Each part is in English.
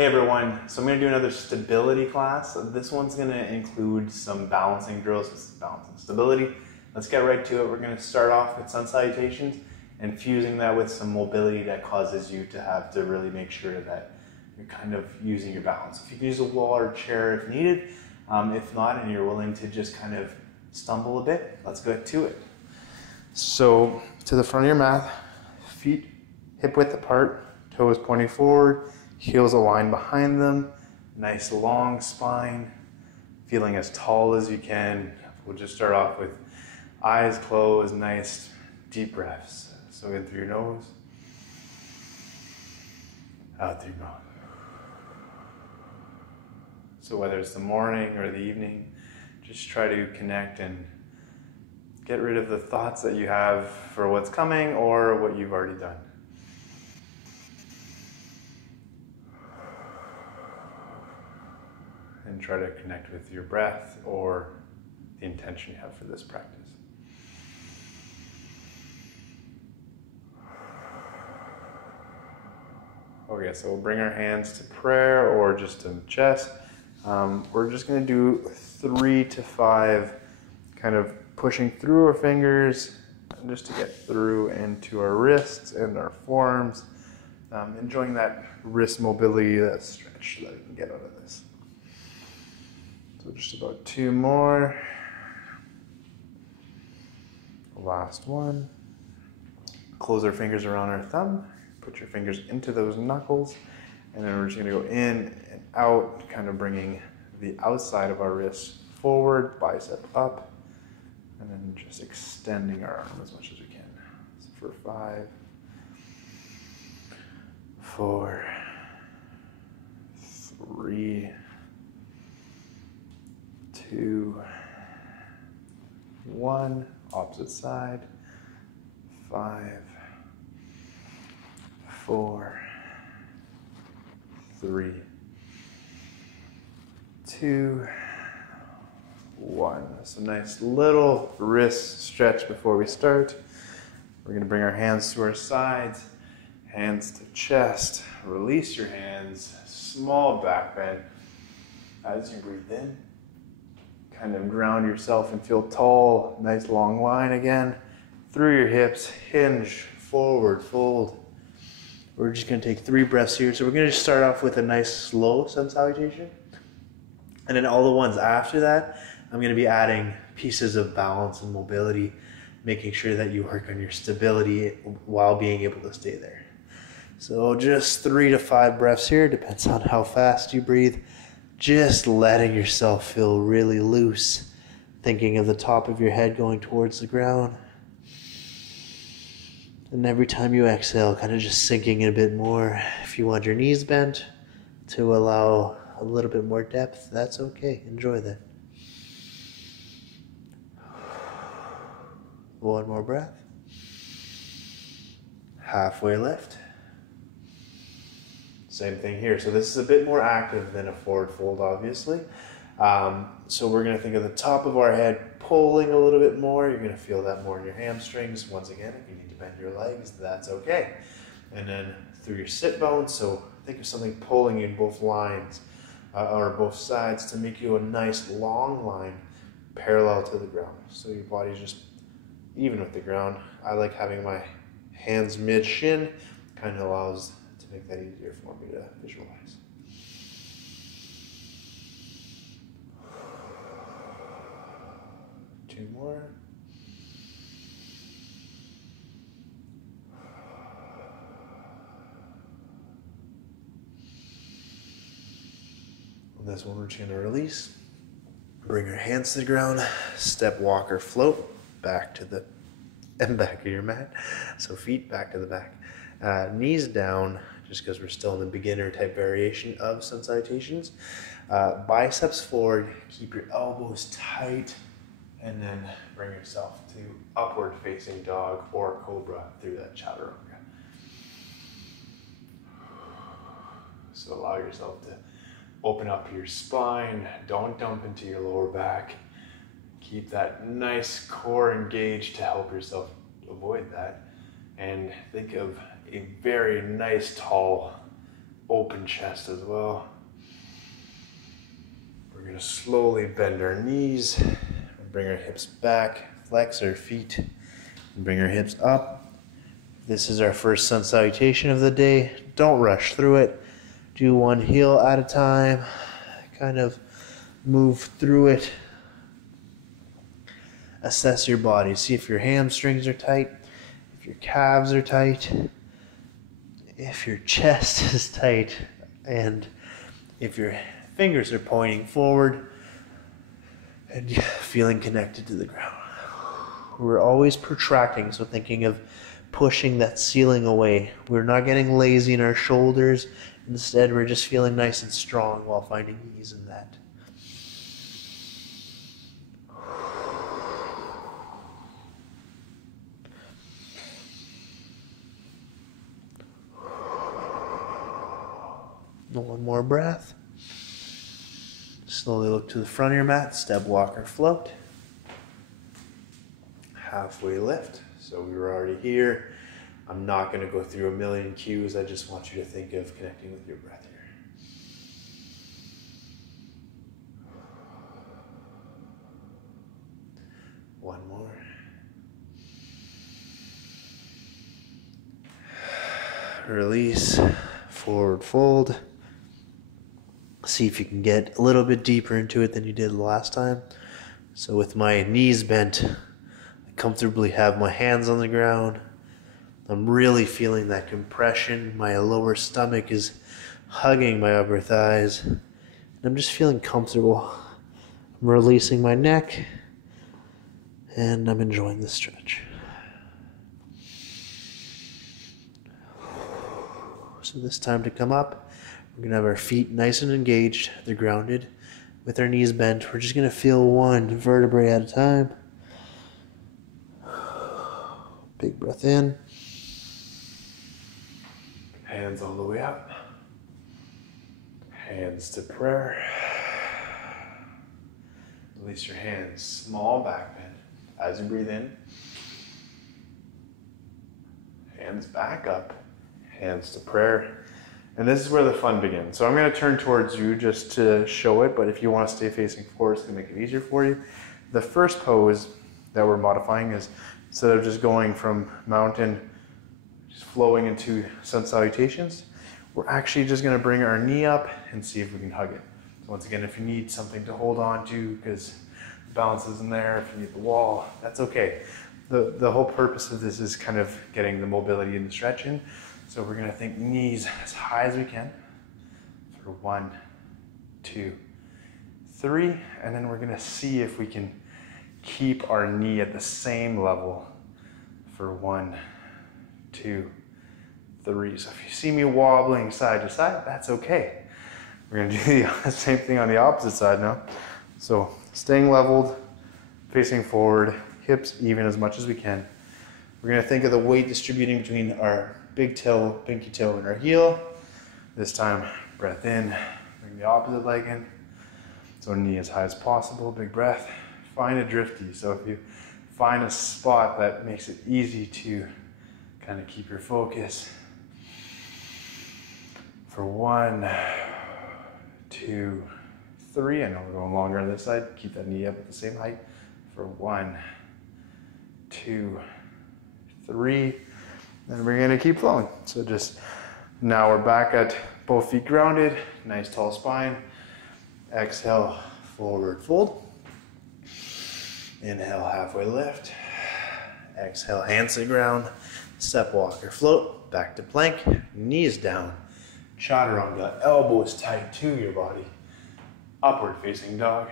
Hey everyone, so I'm going to do another stability class. This one's going to include some balancing drills, balancing stability. Let's get right to it. We're going to start off with sun salutations and fusing that with some mobility that causes you to have to really make sure that you're kind of using your balance. If you can use a wall or chair if needed, if not, and you're willing to just kind of stumble a bit, let's get to it. So to the front of your mat, feet hip width apart, toes pointing forward, heels aligned behind them, nice long spine, feeling as tall as you can. We'll just start off with eyes closed, nice deep breaths. So in through your nose, out through your mouth. So whether it's the morning or the evening, just try to connect and get rid of the thoughts that you have for what's coming or what you've already done. And try to connect with your breath or the intention you have for this practice. Okay, so we'll bring our hands to prayer or just to chest. We're just going to do 3 to 5, kind of pushing through our fingers just to get through into our wrists and our forearms. Enjoying that wrist mobility, that stretch that we can get out of this. So just about 2 more. Last one. Close our fingers around our thumb. Put your fingers into those knuckles. And then we're just going to go in and out, kind of bringing the outside of our wrist forward, bicep up. And then just extending our arm as much as we can. So for 5, 4, 3, 2, 1, opposite side, 5, 4, 3, 2, 1. So nice little wrist stretch before we start. We're going to bring our hands to our sides, hands to chest, release your hands, small back bend. As you breathe in, kind of ground yourself and feel tall, nice long line again. Through your hips, hinge, forward, fold. We're just going to take 3 breaths here. So we're going to just start off with a nice slow sun salutation. And then all the ones after that, I'm going to be adding pieces of balance and mobility, making sure that you work on your stability while being able to stay there. So just 3 to 5 breaths here, depends on how fast you breathe. Just letting yourself feel really loose, thinking of the top of your head going towards the ground. And every time you exhale, kind of just sinking in a bit more. If you want your knees bent to allow a little bit more depth, that's okay. Enjoy that. 1 more breath. Halfway lift. Same thing here. So this is a bit more active than a forward fold, obviously. So we're going to think of the top of our head pulling a little bit more. You're going to feel that more in your hamstrings. Once again, if you need to bend your legs, that's okay. And then through your sit bones, so think of something pulling you in both lines or both sides to make you a nice long line parallel to the ground. So your body's just even with the ground. I like having my hands mid-shin, kind of allows to make that easier for me to visualize. Two more. On this one, we're just going to release. Bring your hands to the ground. Step, walk, or float back to the back of your mat. So feet back to the back. Knees down, just because we're still in the beginner type variation of sun salutations. Biceps forward, keep your elbows tight, and then bring yourself to upward facing dog or cobra through that chaturanga. So allow yourself to open up your spine, don't dump into your lower back. Keep that nice core engaged to help yourself avoid that. And think of a very nice tall open chest as well. We're gonna slowly bend our knees, and bring our hips back, flex our feet, and bring our hips up. This is our first sun salutation of the day. Don't rush through it. Do one heel at a time. Kind of move through it. Assess your body. See if your hamstrings are tight, if your calves are tight, if your chest is tight, and if your fingers are pointing forward and feeling connected to the ground. We're always protracting, so thinking of pushing that ceiling away. We're not getting lazy in our shoulders. Instead, we're just feeling nice and strong while finding ease in that. One more breath. Slowly look to the front of your mat, step, walk, or float. Halfway lift. So we were already here. I'm not going to go through a million cues. I just want you to think of connecting with your breath here. One more. Release, forward fold. See if you can get a little bit deeper into it than you did last time. So with my knees bent, I comfortably have my hands on the ground. I'm really feeling that compression. My lower stomach is hugging my upper thighs. And I'm just feeling comfortable. I'm releasing my neck, and I'm enjoying the stretch. So this time to come up, we're going to have our feet nice and engaged. They're grounded. With our knees bent, we're just going to feel one vertebrae at a time. Big breath in. Hands all the way up. Hands to prayer. Release your hands, small back bend. As you breathe in, hands back up, hands to prayer. And this is where the fun begins. So I'm going to turn towards you just to show it, but if you want to stay facing forward, it's going to make it easier for you. The first pose that we're modifying is, instead of just going from mountain, just flowing into sun salutations, we're actually just going to bring our knee up and see if we can hug it. So once again, if you need something to hold on to because the balance isn't there, if you need the wall, that's okay. The whole purpose of this is kind of getting the mobility and the stretch in. So we're going to think knees as high as we can for 1, 2, 3, and then we're going to see if we can keep our knee at the same level for 1, 2, 3. So if you see me wobbling side to side, that's okay. We're going to do the same thing on the opposite side now. So staying leveled, facing forward, hips even as much as we can. We're going to think of the weight distributing between our big toe, pinky toe, and our heel. This time, breath in, bring the opposite leg in. So knee as high as possible, big breath. Find a drifty. So if you find a spot that makes it easy to kind of keep your focus. For 1, 2, 3. I know we're going longer on this side. Keep that knee up at the same height. For 1, 2, 3. And we're going to keep flowing. So just now we're back at both feet grounded, nice tall spine. Exhale, forward fold. Inhale, halfway lift. Exhale, hands to the ground. Step, walk, or float. Back to plank, knees down. Chaturanga, elbows tight to your body. Upward facing dog.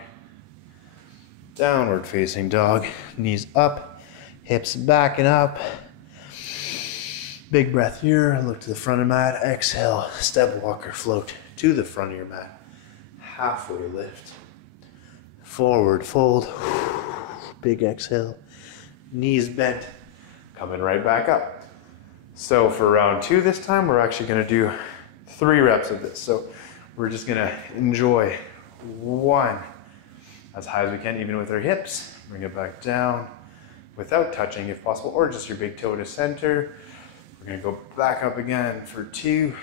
Downward facing dog. Knees up, hips back and up. Big breath here, look to the front of the mat. Exhale, step, walk, or float to the front of your mat. Halfway lift. Forward fold. Big exhale. Knees bent. Coming right back up. So for round 2 this time, we're actually going to do 3 reps of this. So we're just going to enjoy 1 as high as we can, even with our hips. Bring it back down without touching if possible, or just your big toe to center. We're going to go back up again for 2.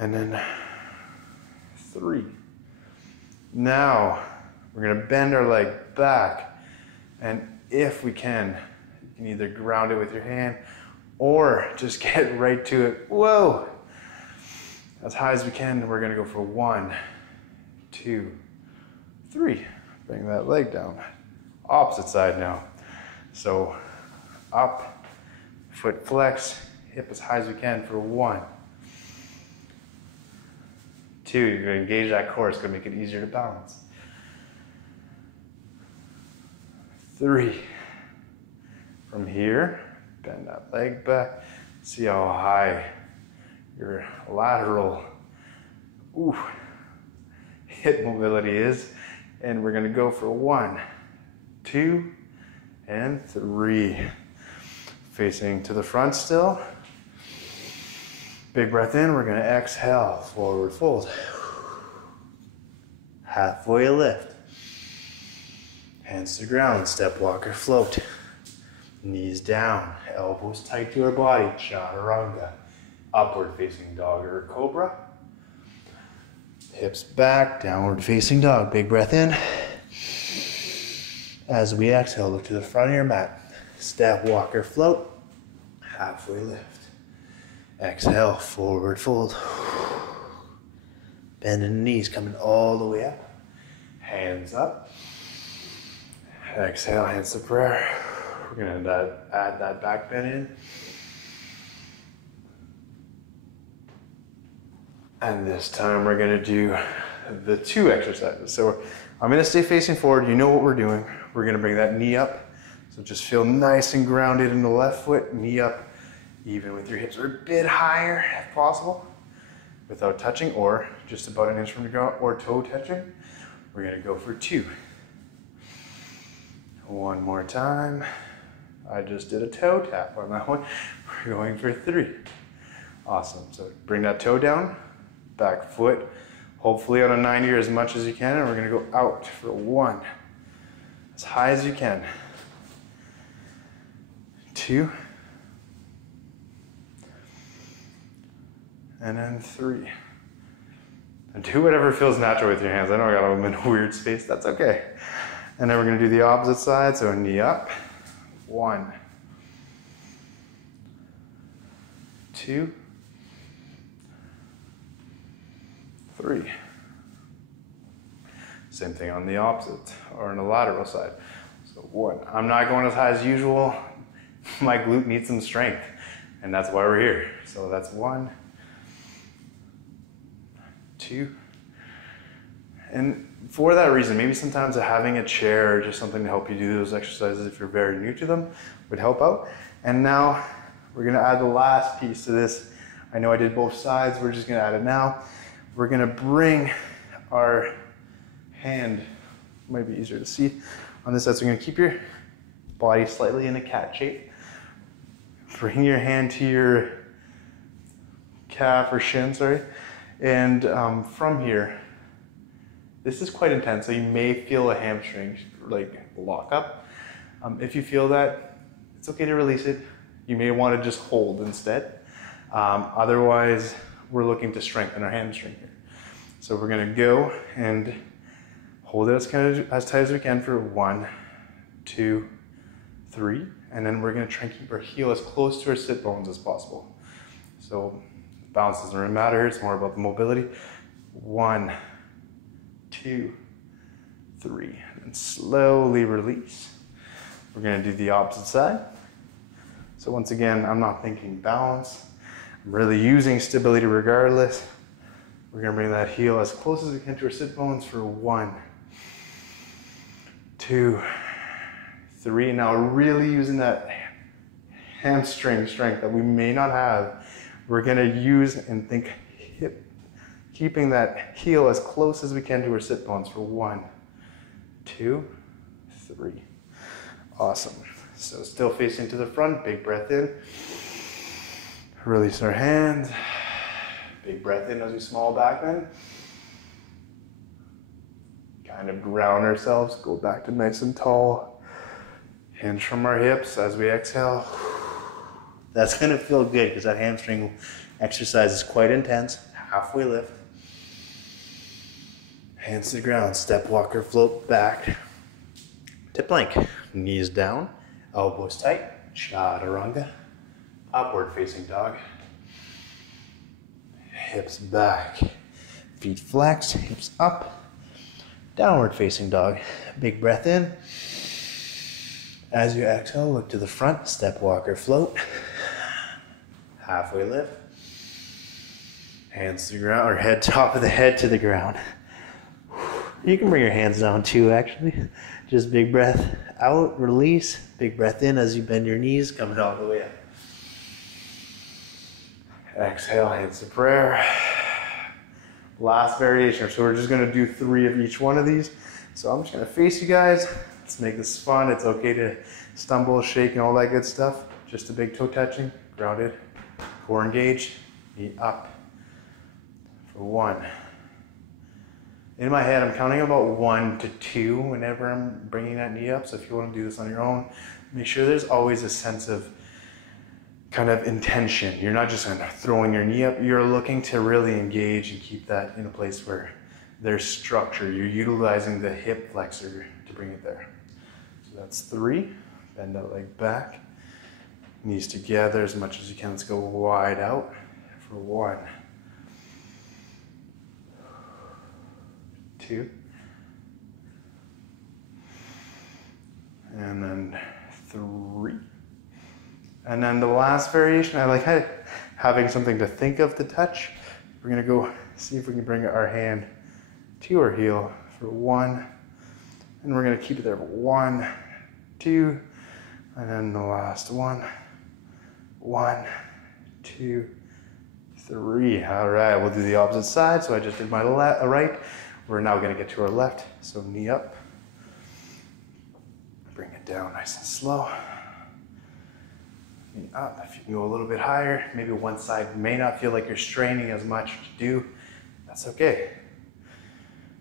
And then 3. Now, we're gonna bend our leg back. And if we can, you can either ground it with your hand or just get right to it. Whoa! As high as we can, we're gonna go for 1, 2, 3. Bring that leg down. Opposite side now. So up, foot flex, hip as high as we can for 1, 2. You're gonna engage that core, it's gonna make it easier to balance. 3. From here, bend that leg back. See how high your lateral hip mobility is. And we're gonna go for 1, 2, and 3. Facing to the front still. Big breath in, we're gonna exhale, forward fold. Halfway lift. Hands to ground, step walker float. Knees down, elbows tight to our body, chaturanga. Upward facing dog or cobra. Hips back, downward facing dog. Big breath in. As we exhale, look to the front of your mat. Step walker float, halfway lift. Exhale, forward fold. Bending the knees, coming all the way up. Hands up. Exhale, hands to prayer. We're gonna add that back bend in. And this time we're gonna do the 2 exercises. So I'm gonna stay facing forward. You know what we're doing. We're gonna bring that knee up. So just feel nice and grounded in the left foot, knee up, even with your hips are a bit higher if possible, without touching, or just about an inch from the ground, or toe touching. We're gonna go for 2. One more time. I just did a toe tap on that one. We're going for 3. Awesome, so bring that toe down, back foot, hopefully on a 90 or as much as you can, and we're gonna go out for 1. As high as you can. 2. And then 3. And do whatever feels natural with your hands. I know I got them in a weird space, that's okay. And then we're gonna do the opposite side, so knee up. 1, 2, 3. Same thing on the opposite, or on the lateral side. So 1. I'm not going as high as usual. My glute needs some strength, and that's why we're here. So that's 1, 2. And for that reason, maybe sometimes having a chair or just something to help you do those exercises if you're very new to them would help out. And now we're gonna add the last piece to this. I know I did both sides, we're just gonna add it now. We're gonna bring our hand, might be easier to see on this side, so you're gonna keep your body slightly in a cat shape. Bring your hand to your calf or shin, sorry. And from here, this is quite intense, so you may feel a hamstring like lock up. If you feel that, it's okay to release it. You may want to just hold instead. Otherwise, we're looking to strengthen our hamstring here. So we're gonna go and hold it as tight as we can for 1, 2, 3, and then we're gonna try and keep our heel as close to our sit bones as possible. So balance doesn't really matter, it's more about the mobility. 1, 2, 3, and slowly release. We're gonna do the opposite side. So once again, I'm not thinking balance. I'm really using stability regardless. We're gonna bring that heel as close as we can to our sit bones for 1, 2, 3. Now really using that hamstring strength that we may not have. We're gonna use and think hip, keeping that heel as close as we can to our sit bones for 1, 2, 3. Awesome. So still facing to the front, big breath in. Release our hands. Big breath in as we small back bend. Kind of ground ourselves, go back to nice and tall. Hinge from our hips as we exhale. That's gonna feel good because that hamstring exercise is quite intense. halfway lift. Hands to the ground, step walker float back to plank. Knees down, elbows tight, chaturanga, upward facing dog. Hips back, feet flex, hips up, downward facing dog. Big breath in. As you exhale, look to the front, step walker float. Halfway lift. Hands to the ground, or head, top of the head to the ground. You can bring your hands down too, actually. Just big breath out, release. Big breath in as you bend your knees, coming all the way up. Exhale, hands to prayer. Last variation. So we're just gonna do 3 of each one of these. So I'm just gonna face you guys. Let's make this fun. It's okay to stumble, shake, and all that good stuff. Just a big toe touching, grounded, core engaged, knee up for 1. In my head, I'm counting about 1 to 2 whenever I'm bringing that knee up. So if you want to do this on your own, make sure there's always a sense of kind of intention. You're not just kind of throwing your knee up. You're looking to really engage and keep that in a place where there's structure. You're utilizing the hip flexor to bring it there. So that's 3. Bend that leg back. Knees together as much as you can. Let's go wide out for 1. 2. And then 3. And then the last variation, I like having something to think of to touch. We're gonna go see if we can bring our hand to our heel for 1. And we're gonna keep it there for 1, 2, and then the last one. 1, 2, 3. All right, we'll do the opposite side. So I just did my right. We're now gonna get to our left. So knee up. Bring it down nice and slow. Knee up. If you can go a little bit higher, maybe one side may not feel like you're straining as much to do. That's okay.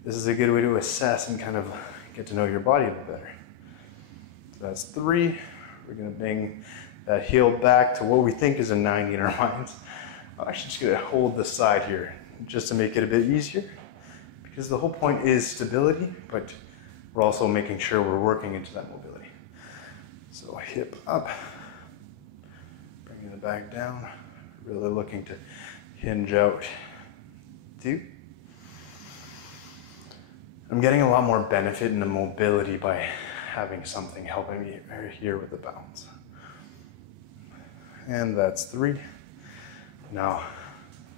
This is a good way to assess and kind of get to know your body a little better. So that's 3. We're gonna bring that heel back to what we think is a 90 in our minds. I'm actually just gonna hold the side here just to make it a bit easier, because the whole point is stability, but we're also making sure we're working into that mobility. So hip up, bringing it back down, really looking to hinge out. 2. I'm getting a lot more benefit in the mobility by having something helping me here with the balance. And that's 3. Now,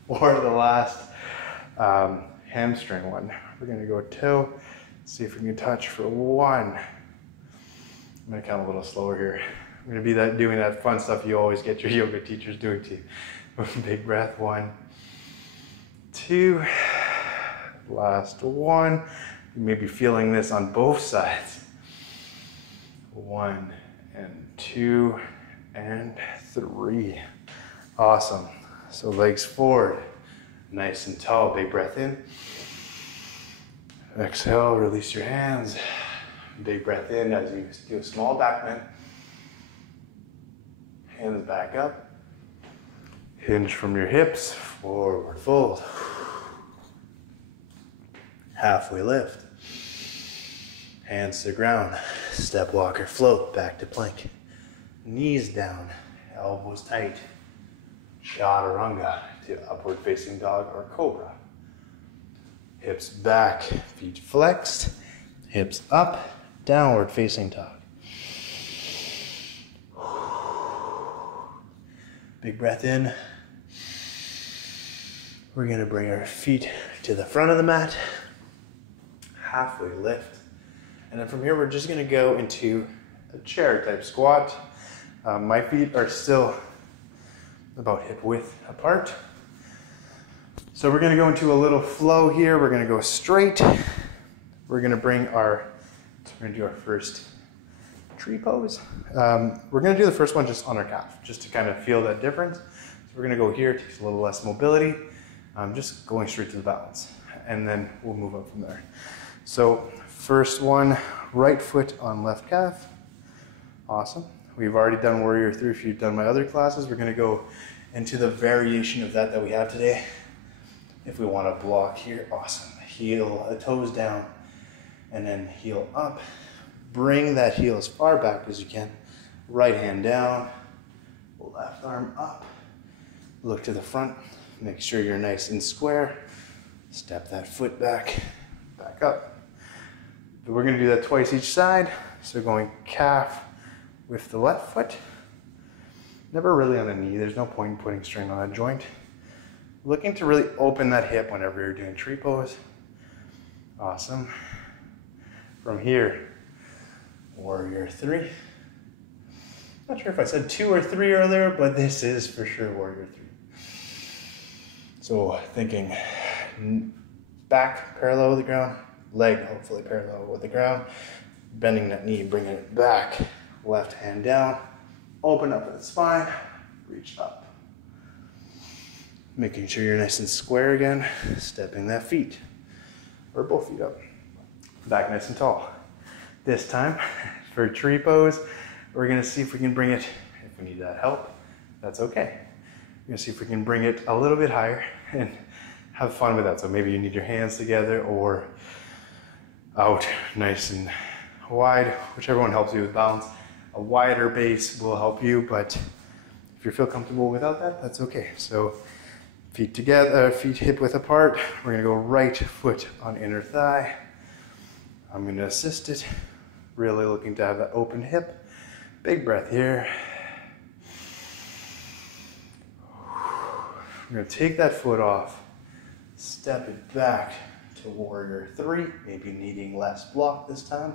for the last hamstring one, we're gonna go toe, see if we can touch for 1. I'm gonna count a little slower here. I'm gonna be doing that fun stuff you always get your yoga teachers doing to you. Big breath, 1, 2, last 1. You may be feeling this on both sides. 1 and 2 and 3. Awesome. So legs forward, nice and tall. Big breath in. Exhale, release your hands. Big breath in as you do a small back bend. Hands back up. Hinge from your hips, forward fold. Halfway lift. Hands to the ground. Step walker float back to plank. Knees down, elbows tight. Chaturanga to upward facing dog or cobra. Hips back, feet flexed. Hips up, downward facing dog. Big breath in. We're gonna bring our feet to the front of the mat. Halfway lift. And then from here, we're just gonna go into a chair type squat. My feet are still about hip width apart. So we're gonna go into a little flow here. We're gonna go straight. We're gonna we're gonna do our first tree pose. We're gonna do the first one just on our calf, just to kind of feel that difference. So we're gonna go here, takes a little less mobility, just going straight to the balance. And then we'll move up from there. So first one, right foot on left calf. Awesome. We've already done Warrior 3. If you've done my other classes, we're gonna go into the variation of that we have today. If we want to block here, awesome. Heel, toes down, and then heel up. Bring that heel as far back as you can. Right hand down, left arm up. Look to the front. Make sure you're nice and square. Step that foot back, back up. But we're going to do that twice each side. So going calf with the left foot. Never really on a knee. There's no point in putting strain on that joint. Looking to really open that hip whenever you're doing tree pose. Awesome. From here, warrior 3. Not sure if I said 2 or 3 earlier, but this is for sure warrior 3. So thinking back parallel with the ground, leg hopefully parallel with the ground, bending that knee, bringing it back, left hand down, open up at the spine, reach up. Making sure you're nice and square again, stepping that feet, or both feet up. Back nice and tall. This time, for tree pose, we're gonna see if we can bring it, if we need that help, that's okay. We're gonna see if we can bring it a little bit higher and have fun with that. So maybe you need your hands together or out nice and wide, whichever one helps you with balance. A wider base will help you, but if you feel comfortable without that, that's okay. So feet together, feet hip width apart. We're gonna go right foot on inner thigh. I'm gonna assist it, really looking to have that open hip. Big breath here. We're gonna take that foot off, step it back to warrior 3, maybe needing less block this time.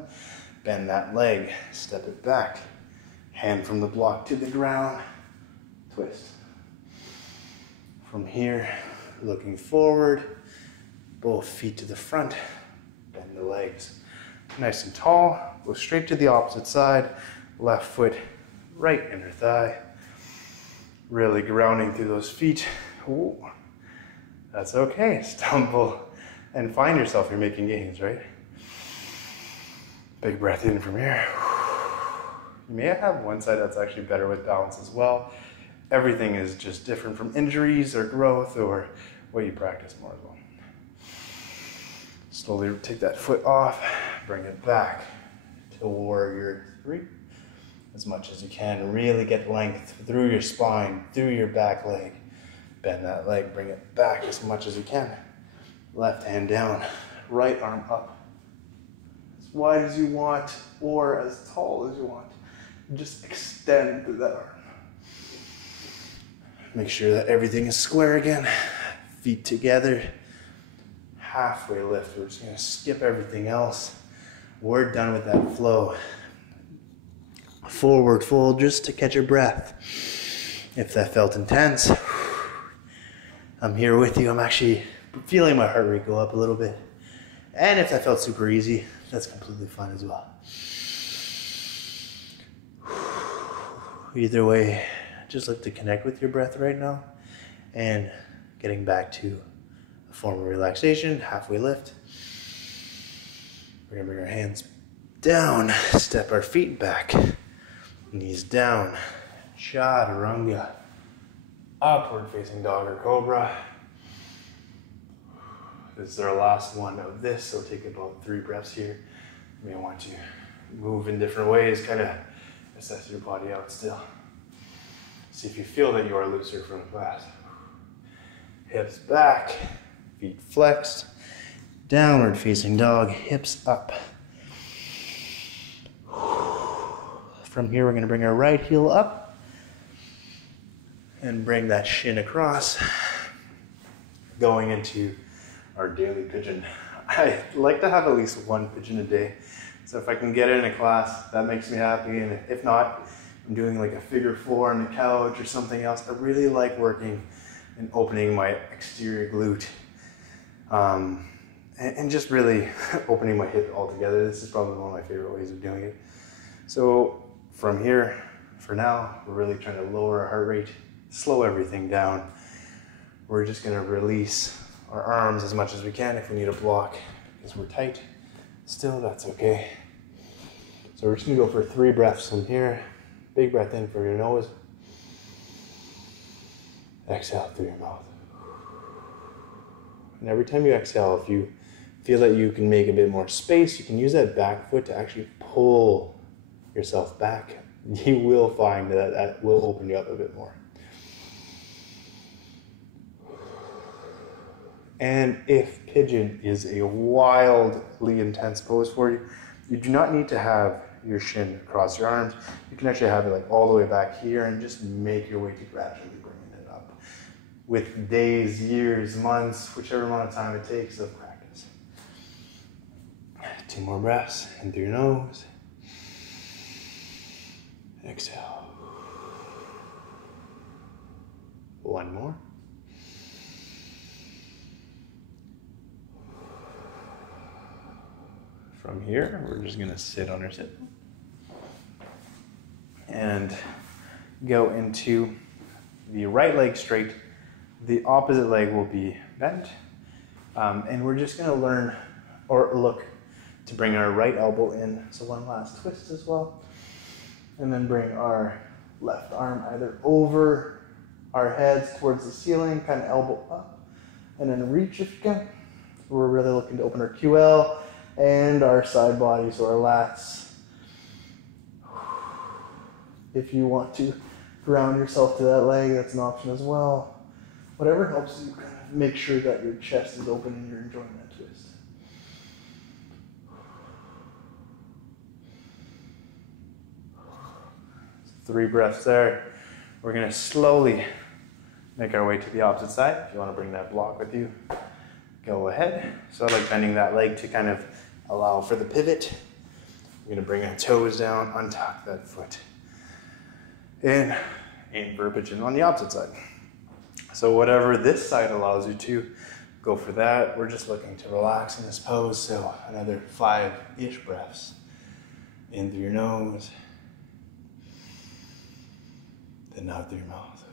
Bend that leg, step it back. Hand from the block to the ground, twist. From here, looking forward, both feet to the front, bend the legs. Nice and tall, go straight to the opposite side, left foot, right inner thigh. Really grounding through those feet. Ooh, that's okay, stumble and find yourself, you're making gains, right? Big breath in from here. You may have one side that's actually better with balance as well. Everything is just different from injuries or growth or what you practice more as well. Slowly take that foot off, bring it back to warrior 3. As much as you can, really get length through your spine, through your back leg. Bend that leg, bring it back as much as you can. Left hand down, right arm up. As wide as you want or as tall as you want. Just extend through that arm. Make sure that everything is square again. Feet together. Halfway lift. We're just gonna skip everything else. We're done with that flow. Forward fold just to catch your breath. If that felt intense, I'm here with you. I'm actually feeling my heart rate go up a little bit. And if that felt super easy, that's completely fine as well. Either way, just look to connect with your breath right now and getting back to a form of relaxation, halfway lift. We're gonna bring our hands down, step our feet back, knees down, chaturanga, upward facing dog or cobra. This is our last one of this, so take about 3 breaths here. You may want to move in different ways, kind of assess your body out still. See if you feel that you are looser from class. Hips back, feet flexed, downward facing dog, hips up. From here, we're going to bring our right heel up and bring that shin across, going into our daily pigeon. I like to have at least 1 pigeon a day. So if I can get it in a class, that makes me happy. And if not, I'm doing like a figure 4 on the couch or something else. I really like working and opening my exterior glute. And just really opening my hip altogether. This is probably one of my favorite ways of doing it. So from here, for now, we're really trying to lower our heart rate, slow everything down. We're just gonna release our arms as much as we can if we need a block because we're tight. Still, that's okay. So we're just gonna go for 3 breaths from here. Big breath in through your nose. Exhale through your mouth. And every time you exhale, if you feel that you can make a bit more space, you can use that back foot to actually pull yourself back. You will find that that will open you up a bit more. And if pigeon is a wildly intense pose for you, you do not need to have your shin across your arms. You can actually have it like all the way back here and just make your way to gradually bringing it up. With days, years, months, whichever amount of time it takes of practice. 2 more breaths in through your nose. Exhale. 1 more. From here, we're just gonna sit on our sit and go into the right leg straight. The opposite leg will be bent. And we're just gonna learn or look to bring our right elbow in. So one last twist as well. And then bring our left arm either over our heads towards the ceiling, kind of elbow up, and then reach if you can. We're really looking to open our QL and our side bodies or our lats. If you want to ground yourself to that leg, that's an option as well. Whatever helps you kind of make sure that your chest is open and you're enjoying that twist. 3 breaths there. We're gonna slowly make our way to the opposite side. If you wanna bring that block with you, go ahead. So I like bending that leg to kind of allow for the pivot. We're gonna bring our toes down, untuck that foot. And aim for a pigeon on the opposite side. So whatever this side allows you to, go for that. We're just looking to relax in this pose. So another 5-ish breaths. In through your nose. Then out through your mouth.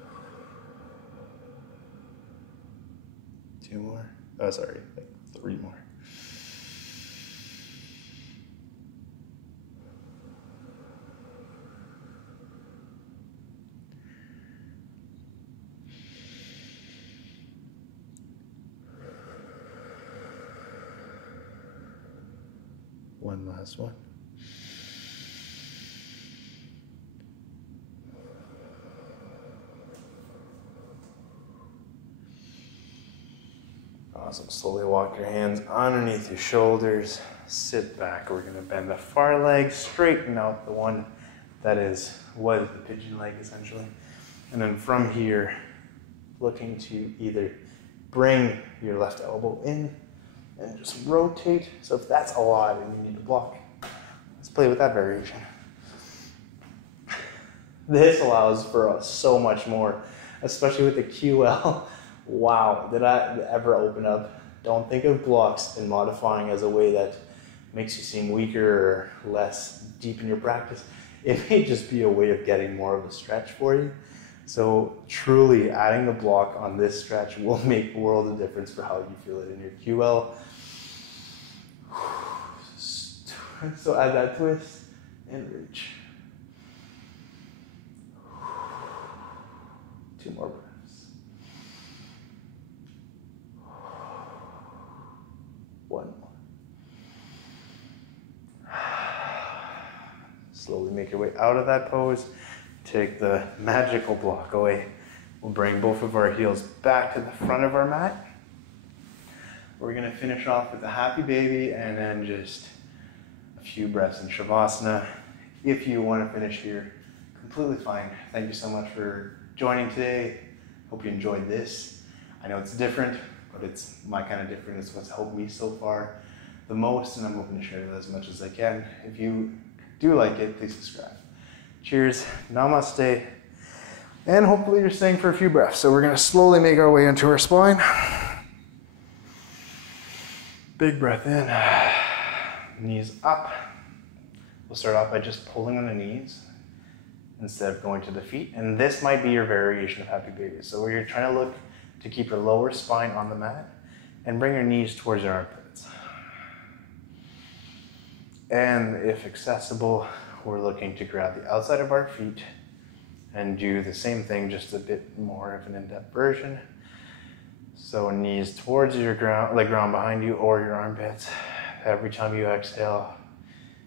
2 more. Oh, sorry, like 3 more. One last one. Awesome. Slowly walk your hands underneath your shoulders. Sit back. We're going to bend the far leg, straighten out the one that was the pigeon leg essentially. And then from here, looking to either bring your left elbow in and just rotate. So if that's a lot and you need to block, let's play with that variation. This allows for so much more, especially with the QL. Wow, did I ever open up? Don't think of blocks and modifying as a way that makes you seem weaker or less deep in your practice. It may just be a way of getting more of a stretch for you. So truly adding the block on this stretch will make a world of difference for how you feel it in your QL. So add that twist and reach. 2 more breaths. One more. Slowly make your way out of that pose. Take the magical block away. We'll bring both of our heels back to the front of our mat. We're gonna finish off with a happy baby and then just a few breaths in Shavasana. If you want to finish here, completely fine. Thank you so much for joining today. Hope you enjoyed this. I know it's different, but it's my kind of different. It's what's helped me so far the most, and I'm hoping to share that as much as I can. If you do like it, please subscribe. Cheers, namaste, and hopefully you're staying for a few breaths. So we're gonna slowly make our way into our spine. Big breath in, knees up. We'll start off by just pulling on the knees instead of going to the feet. And this might be your variation of happy baby. So where you're trying to look to keep your lower spine on the mat and bring your knees towards your armpits. And if accessible, we're looking to grab the outside of our feet and do the same thing, just a bit more of an in-depth version. So knees towards your ground, like ground behind you or your armpits. Every time you exhale,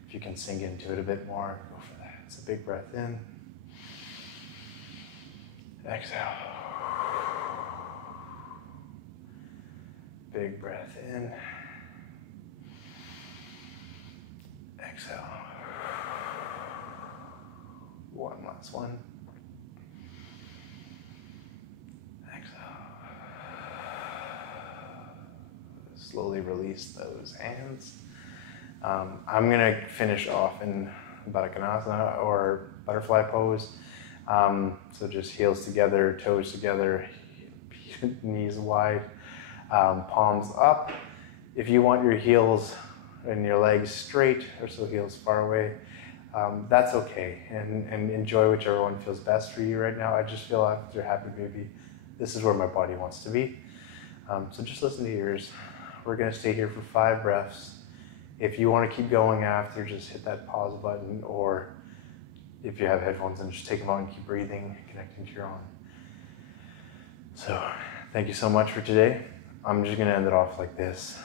if you can sink into it a bit more, go for that. It's a big breath in. Exhale. Big breath in. Exhale. One last one. Exhale. Slowly release those hands. I'm gonna finish off in Baddha Konasana or butterfly pose. So just heels together, toes together, knees wide, palms up. If you want your heels and your legs straight or so heels far away, that's okay. And enjoy whichever one feels best for you right now. I just feel after happy baby, this is where my body wants to be. So just listen to yours. We're gonna stay here for 5 breaths. If you want to keep going after, just hit that pause button, or if you have headphones, then just take them out and keep breathing, connecting to your own. So thank you so much for today. I'm just going to end it off like this.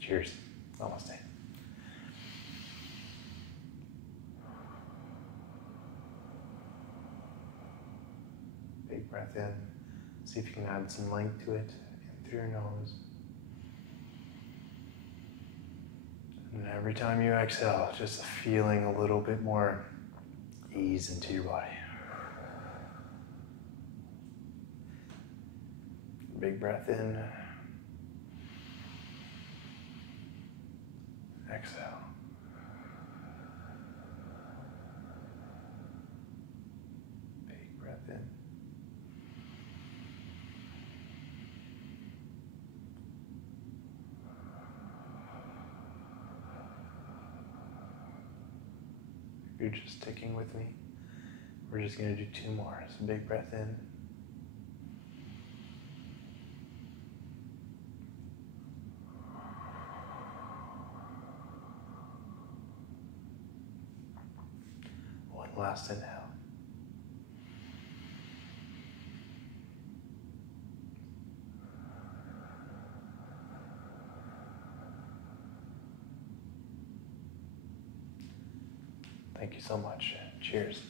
Cheers. Namaste. Big breath in. See if you can add some length to it. In through your nose. And every time you exhale, just feeling a little bit more ease into your body. Big breath in. Exhale. Big breath in. You're just sticking with me. We're just going to do 2 more. So big breath in. One last inhale. Thank you so much. Cheers.